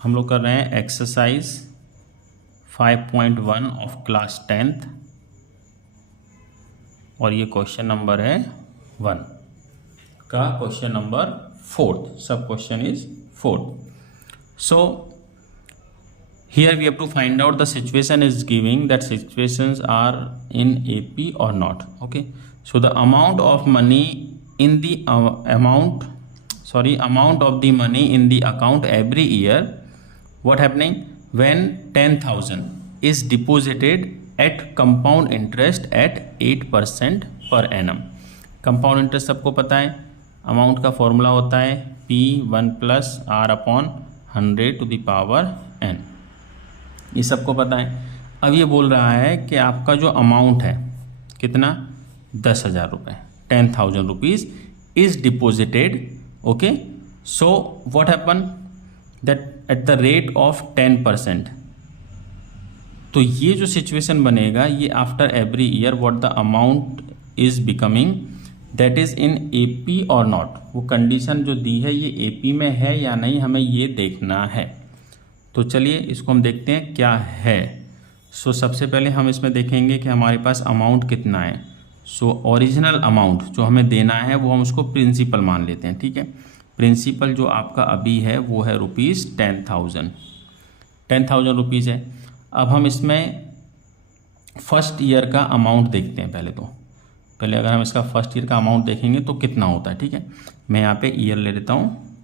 हम लोग कर रहे हैं एक्सरसाइज 5.1 ऑफ क्लास 10th और ये क्वेश्चन नंबर है 1 का क्वेश्चन नंबर 4th, सब question is 4th. So here we have to find out the situation is giving that situations are in AP or not. Okay, so the amount of money in the amount of the money in the account every year, what happening when 10,000 is deposited at compound interest at 8% per annum. Compound interest सबको पता है, amount का formula होता है P1 + R/100⁴ n, ये सबको पता है. अब ये बोल रहा है कि आपका जो अमाउंट है कितना, 10,000 रुपये, 10,000 rupees is deposited. Okay, so what happen that at the rate of 10%. तो ये जो सिचुएशन बनेगा ये after every year what the amount is becoming, that is in AP और नॉट. वो कंडीशन जो दी है ये AP में है या नहीं, हमें ये देखना है. तो चलिए इसको हम देखते हैं क्या है. सो सबसे पहले हम इसमें देखेंगे कि हमारे पास अमाउंट कितना है. सो ओरिजिनल अमाउंट जो हमें देना है वो हम उसको प्रिंसिपल मान लेते हैं. ठीक है, प्रिंसिपल जो आपका अभी है वो है ₹10,000 रुपीज़ है. अब हम इसमें फर्स्ट ईयर का अमाउंट देखते हैं. पहले अगर हम इसका फर्स्ट ईयर का अमाउंट देखेंगे तो कितना होता है. ठीक है, मैं यहाँ पे ईयर ले लेता हूँ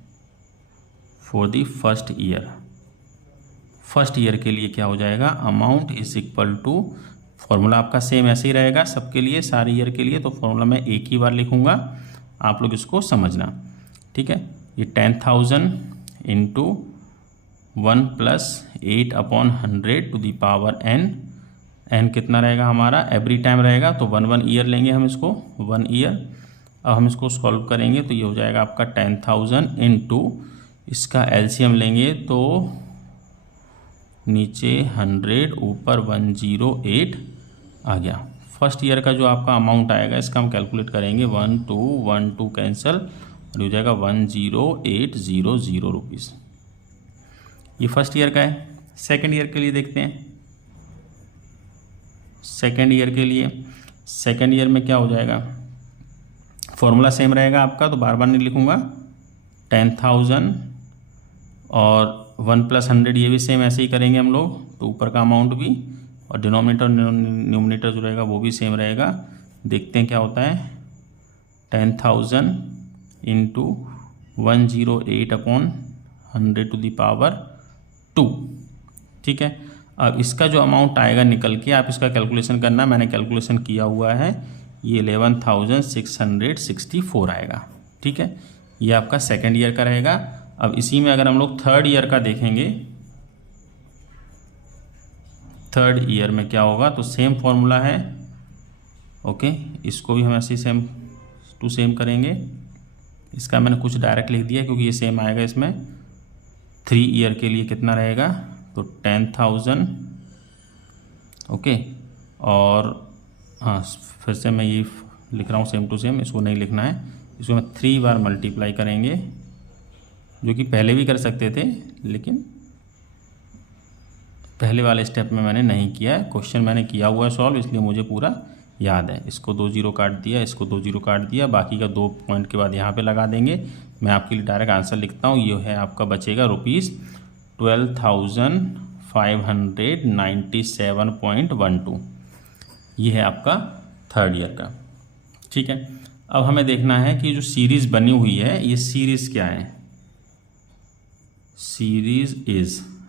for the first year. First year के लिए क्या हो जाएगा, amount is equal to, formula आपका सेम ऐसे ही रहेगा सबके लिए, सारे ईयर के लिए. तो फॉर्मूला मैं एक ही बार लिखूँगा, आप लोग इसको समझना. ठीक है, ये 10,000 इंटू 1 + 8/100⁴ n. n कितना रहेगा हमारा, एवरी टाइम रहेगा तो 1 ईयर लेंगे हम इसको, 1 ईयर. अब हम इसको सॉल्व करेंगे तो ये हो जाएगा आपका 10,000 इंटू, इसका LCM लेंगे तो नीचे 100 ऊपर 108 आ गया. फर्स्ट ईयर का जो आपका अमाउंट आएगा इसका हम कैलकुलेट करेंगे, 1 2 कैंसिल और हो जाएगा 10800 रुपीज़. ये फर्स्ट ईयर का है. सेकेंड ईयर के लिए देखते हैं. सेकेंड ईयर में क्या हो जाएगा, फॉर्मूला सेम रहेगा आपका तो बार बार नहीं लिखूँगा. 10,000 और 1 + 100 ये भी सेम ऐसे ही करेंगे हम लोग. तो ऊपर का अमाउंट भी और डिनोमिनेटर न्यूमिनेटर जो रहेगा वो भी सेम रहेगा. देखते हैं क्या होता है. 10,000 इंटू 108/100⁴ ठीक है. अब इसका जो अमाउंट आएगा निकल के, आप इसका कैलकुलेशन करना, मैंने कैलकुलेशन किया हुआ है, ये 11,664 आएगा. ठीक है, ये आपका सेकेंड ईयर का रहेगा. अब इसी में अगर हम लोग थर्ड ईयर का देखेंगे, थर्ड ईयर में क्या होगा, तो सेम फॉर्मूला है. ओके, इसको भी हम ऐसे सेम टू सेम करेंगे. इसका मैंने कुछ डायरेक्ट लिख दिया क्योंकि ये सेम आएगा इसमें. 3 ईयर के लिए कितना रहेगा, तो 10,000. ओके, और हाँ फिर से मैं ये लिख रहा हूँ सेम टू सेम, इसको नहीं लिखना है. इसको मैं 3 बार मल्टीप्लाई करेंगे, जो कि पहले भी कर सकते थे लेकिन पहले वाले स्टेप में मैंने नहीं किया है. क्वेश्चन मैंने किया हुआ है सॉल्व, इसलिए मुझे पूरा याद है. इसको 2 0 काट दिया, इसको 2 0 काट दिया, बाकी का 2 पॉइंट के बाद यहाँ पे लगा देंगे. मैं आपके लिए डायरेक्ट आंसर लिखता हूँ. ये है आपका बचेगा ₹12,597.12. ये है आपका थर्ड ईयर का. ठीक है, अब हमें देखना है कि जो सीरीज़ बनी हुई है ये सीरीज़ क्या है.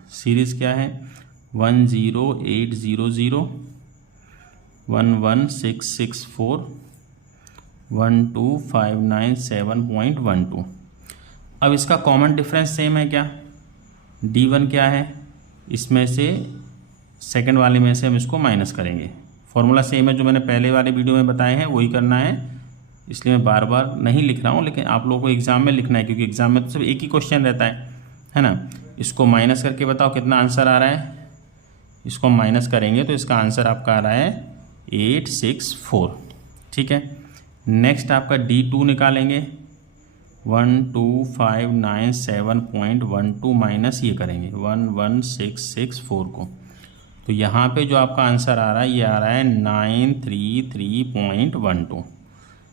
सीरीज़ क्या है, 10800 11664 12597.12. अब इसका कॉमन डिफरेंस सेम है क्या, D1 क्या है, इसमें से सेकंड वाले में से हम इसको माइनस करेंगे. फॉर्मूला सेम है जो मैंने पहले वाले वीडियो में बताए हैं, वही करना है. इसलिए मैं बार बार नहीं लिख रहा हूँ, लेकिन आप लोगों को एग्ज़ाम में लिखना है क्योंकि एग्ज़ाम में तो सिर्फ एक ही क्वेश्चन रहता है ना. इसको माइनस करके बताओ कितना आंसर आ रहा है. इसको माइनस करेंगे तो इसका आंसर आपका आ रहा है 864. ठीक है, नेक्स्ट आपका D2 निकालेंगे, 12,597.12 माइनस ये करेंगे 11,664 को, तो यहाँ पे जो आपका आंसर आ रहा है ये आ रहा है 933.12।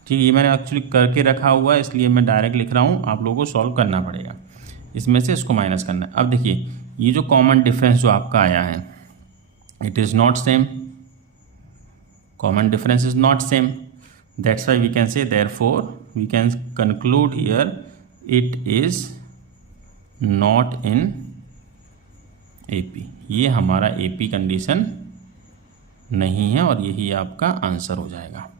ठीक है, ये मैंने एक्चुअली करके रखा हुआ है इसलिए मैं डायरेक्ट लिख रहा हूँ, आप लोगों को सॉल्व करना पड़ेगा, इसमें से इसको माइनस करना है। अब देखिए ये जो कॉमन डिफरेंस जो आपका आया है it is not same, common difference is not same, that's why we can say therefore we can conclude here it is not in AP. ये हमारा एपी कंडीशन नहीं है और यही आपका आंसर हो जाएगा।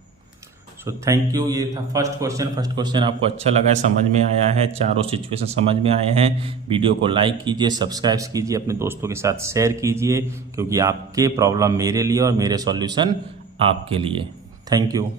सो थैंक यू, ये था फर्स्ट क्वेश्चन आपको अच्छा लगा है, समझ में आया है, चारों सिचुएशन समझ में आए हैं। वीडियो को लाइक कीजिए, सब्सक्राइब कीजिए, अपने दोस्तों के साथ शेयर कीजिए, क्योंकि आपके प्रॉब्लम मेरे लिए और मेरे सॉल्यूशन आपके लिए। Thank you.